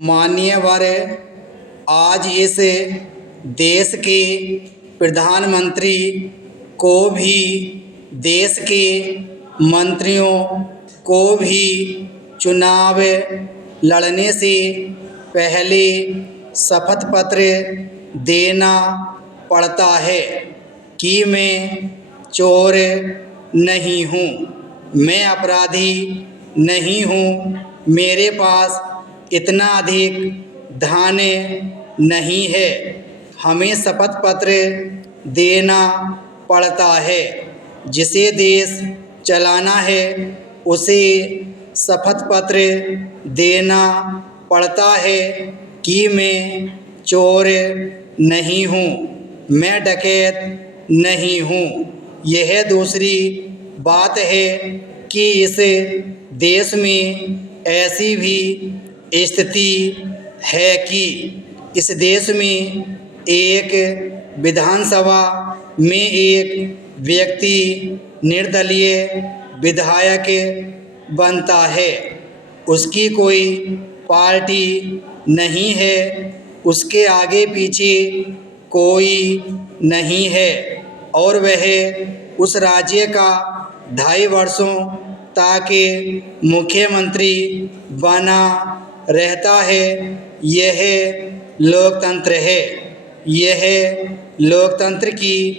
मान्यवर आज इस देश के प्रधानमंत्री को भी देश के मंत्रियों को भी चुनाव लड़ने से पहले शपथ पत्र देना पड़ता है कि मैं चोर नहीं हूँ, मैं अपराधी नहीं हूँ, मेरे पास इतना अधिक धन नहीं है। हमें शपथ पत्र देना पड़ता है। जिसे देश चलाना है उसे शपथ पत्र देना पड़ता है कि मैं चोर नहीं हूँ, मैं डकैत नहीं हूँ। यह दूसरी बात है कि इस देश में ऐसी भी स्थिति है कि इस देश में एक विधानसभा में एक व्यक्ति निर्दलीय विधायक बनता है, उसकी कोई पार्टी नहीं है, उसके आगे पीछे कोई नहीं है और वह उस राज्य का 2.5 वर्षों तक मुख्यमंत्री बना रहता है। यह लोकतंत्र है, यह लोकतंत्र की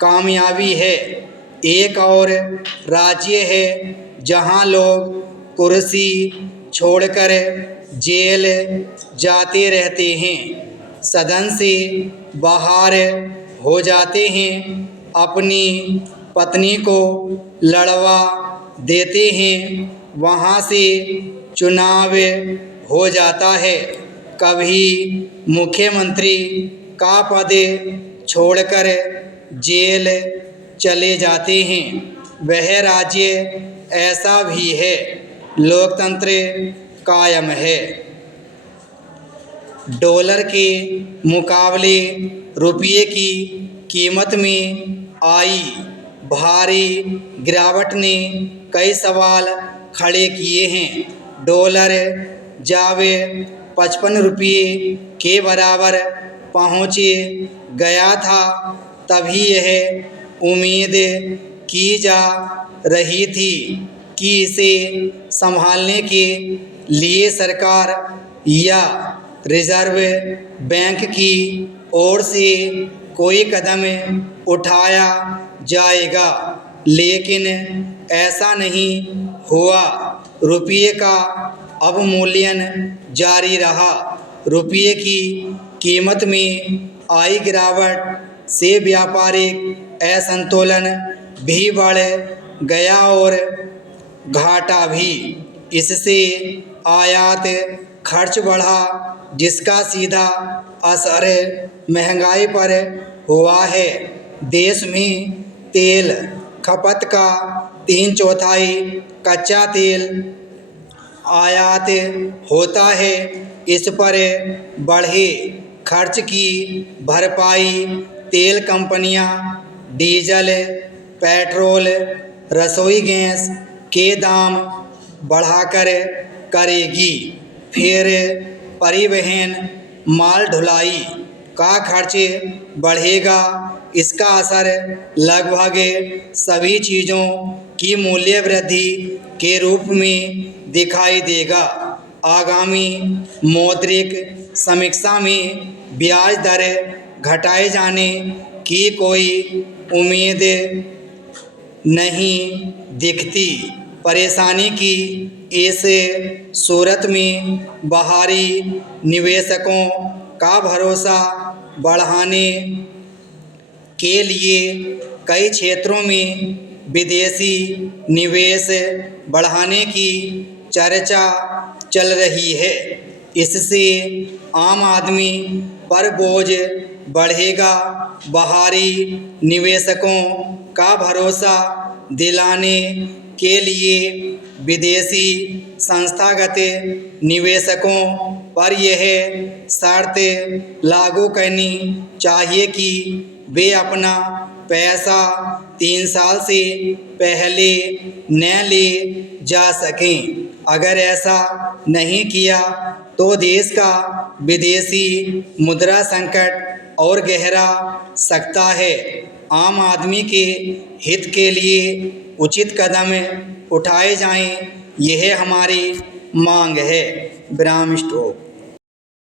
कामयाबी है। एक और राज्य है जहां लोग कुर्सी छोड़कर जेल जाते रहते हैं, सदन से बाहर हो जाते हैं, अपनी पत्नी को लड़वा देते हैं, वहां से चुनाव हो जाता है। कभी मुख्यमंत्री का पद छोड़कर जेल चले जाते हैं। वह राज्य ऐसा भी है, लोकतंत्र कायम है। डॉलर के मुकाबले रुपये की कीमत में आई भारी गिरावट ने कई सवाल खड़े किए हैं। डॉलर जब 55 रुपये के बराबर पहुँच गया था तभी यह उम्मीद की जा रही थी कि इसे संभालने के लिए सरकार या रिजर्व बैंक की ओर से कोई कदम उठाया जाएगा, लेकिन ऐसा नहीं हुआ। रुपये का अवमूल्यन जारी रहा। रुपये की कीमत में आई गिरावट से व्यापारिक असंतुलन भी बढ़ गया और घाटा भी। इससे आयात खर्च बढ़ा, जिसका सीधा असर महंगाई पर हुआ है। देश में तेल खपत का 3/4 कच्चा तेल आयात होता है। इस पर बढ़े खर्च की भरपाई तेल कंपनियां डीजल, पेट्रोल, रसोई गैस के दाम बढ़ाकर करेगी। फिर परिवहन, माल ढुलाई का खर्च बढ़ेगा। इसका असर लगभग सभी चीज़ों की मूल्य वृद्धि के रूप में दिखाई देगा। आगामी मौद्रिक समीक्षा में ब्याज दर घटाए जाने की कोई उम्मीद नहीं दिखती। परेशानी की इस सूरत में बाहरी निवेशकों का भरोसा बढ़ाने के लिए कई क्षेत्रों में विदेशी निवेश बढ़ाने की चर्चा चल रही है। इससे आम आदमी पर बोझ बढ़ेगा। बाहरी निवेशकों का भरोसा दिलाने के लिए विदेशी संस्थागत निवेशकों पर यह शर्त लागू करनी चाहिए कि वे अपना पैसा 3 साल से पहले न ले जा सकें। अगर ऐसा नहीं किया तो देश का विदेशी मुद्रा संकट और गहरा सकता है। आम आदमी के हित के लिए उचित कदम उठाए जाएं, यह हमारी मांग है। विराम स्टॉप।